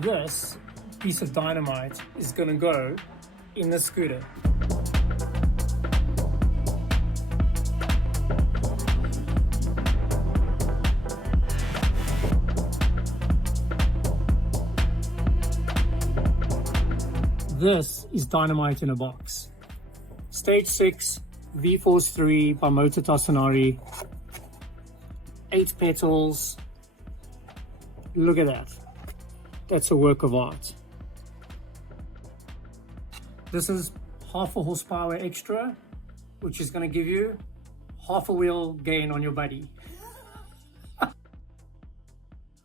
This piece of dynamite is going to go in the scooter. This is dynamite in a box. Stage 6 Vfiorce 3 by Moto Tassinari. 8 petals. Look at that. That's a work of art. This is half a horsepower extra, which is going to give you half a wheel gain on your body.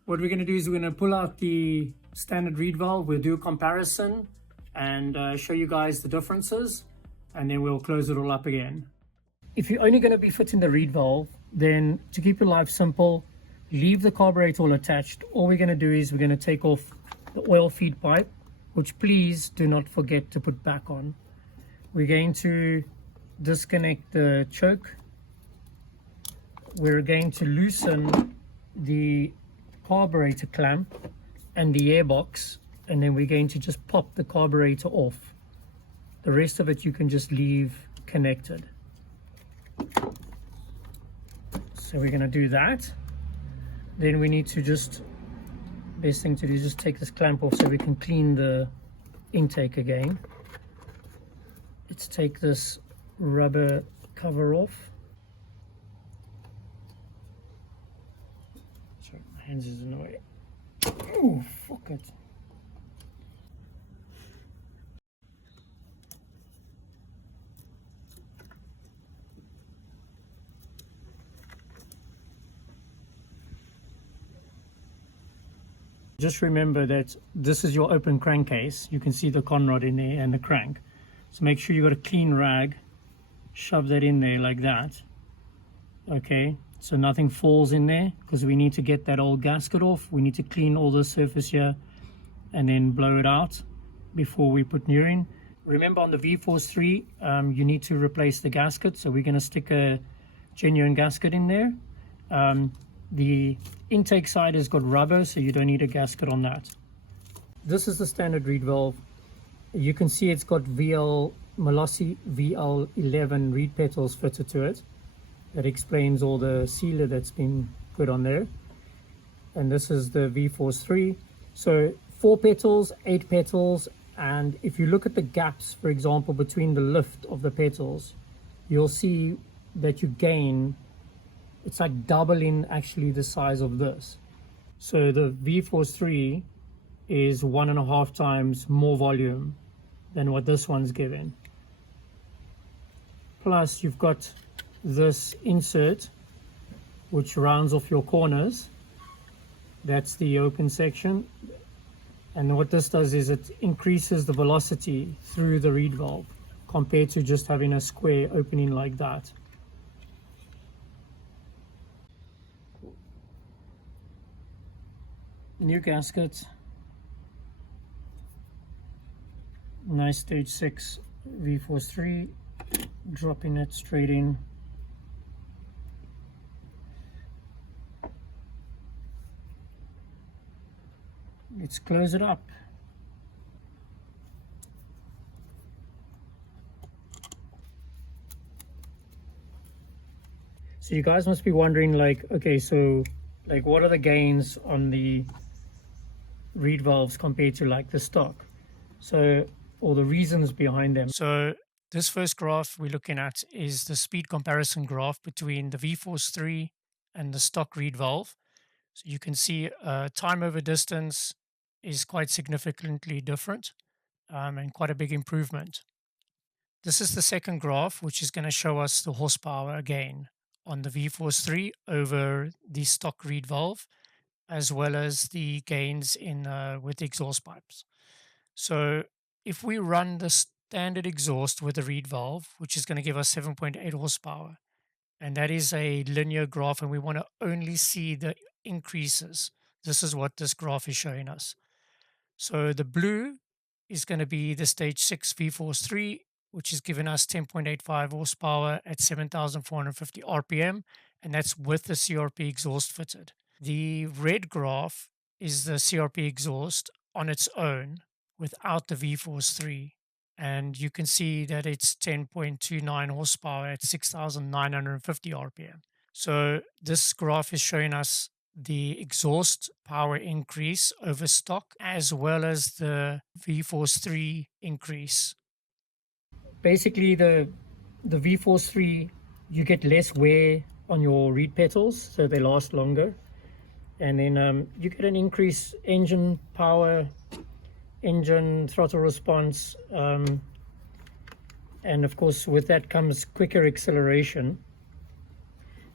What we're going to do is we're going to pull out the standard reed valve. We'll do a comparison and show you guys the differences, and then we'll close it all up again. If you're only going to be fitting the reed valve, then to keep your life simple, leave the carburetor all attached. All we're going to do is we're going to take off the oil feed pipe, which please do not forget to put back on. We're going to disconnect the choke. We're going to loosen the carburetor clamp and the airbox, and then we're going to just pop the carburetor off. The rest of it you can just leave connected. So we're going to do that. Then we need to just, best thing to do is just take this clamp off so we can clean the intake again. Let's take this rubber cover off. Sorry, my hands is in the way. Oh, fuck it. Just remember that this is your open crankcase. You can see the conrod in there and the crank. So make sure you got a clean rag. Shove that in there like that. Okay, so nothing falls in there, because we need to get that old gasket off. We need to clean all the surface here and then blow it out before we put new in. Remember, on the Vfiorce 3, you need to replace the gasket. So we're going to stick a genuine gasket in there. The intake side has got rubber, so you don't need a gasket on that. This is the standard reed valve. You can see it's got Malossi VL11 reed petals fitted to it. That explains all the sealer that's been put on there. And this is the Vfiorce 3. So 4 petals, 8 petals, and if you look at the gaps, for example, between the lift of the petals, you'll see that you gain, it's like doubling actually the size of this. So the Vfiorce 3 is 1.5 times more volume than what this one's given. Plus you've got this insert which rounds off your corners. That's the open section. And what this does is it increases the velocity through the reed valve compared to just having a square opening like that. New gasket, nice stage 6 Vfiorce 3, dropping it straight in. Let's close it up. So you guys must be wondering, like, okay, so like what are the gains on the reed valves compared to like the stock? So, or the reasons behind them. So this first graph we're looking at is the speed comparison graph between the Vfiorce 3 and the stock reed valve. So you can see time over distance is quite significantly different, and quite a big improvement. This is the second graph, which is going to show us the horsepower gain on the Vfiorce 3 over the stock reed valve, as well as the gains in with the exhaust pipes. So if we run the standard exhaust with the reed valve, which is going to give us 7.8 horsepower, and that is a linear graph, and we want to only see the increases. This is what this graph is showing us. So the blue is going to be the stage 6 Vfiorce 3, which is giving us 10.85 horsepower at 7,450 RPM, and that's with the CRP exhaust fitted. The red graph is the CRP exhaust on its own without the Vforce 3. And you can see that it's 10.29 horsepower at 6,950 RPM. So this graph is showing us the exhaust power increase over stock as well as the Vforce 3 increase. Basically, the Vforce 3, you get less wear on your reed petals, so they last longer. And then you get an increased engine power, engine throttle response, and of course with that comes quicker acceleration.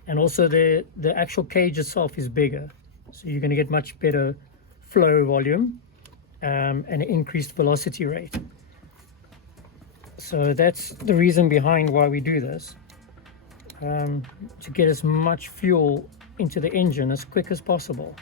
And also the actual cage itself is bigger, so you're going to get much better flow volume and an increased velocity rate. So that's the reason behind why we do this, to get as much fuel into the engine as quick as possible.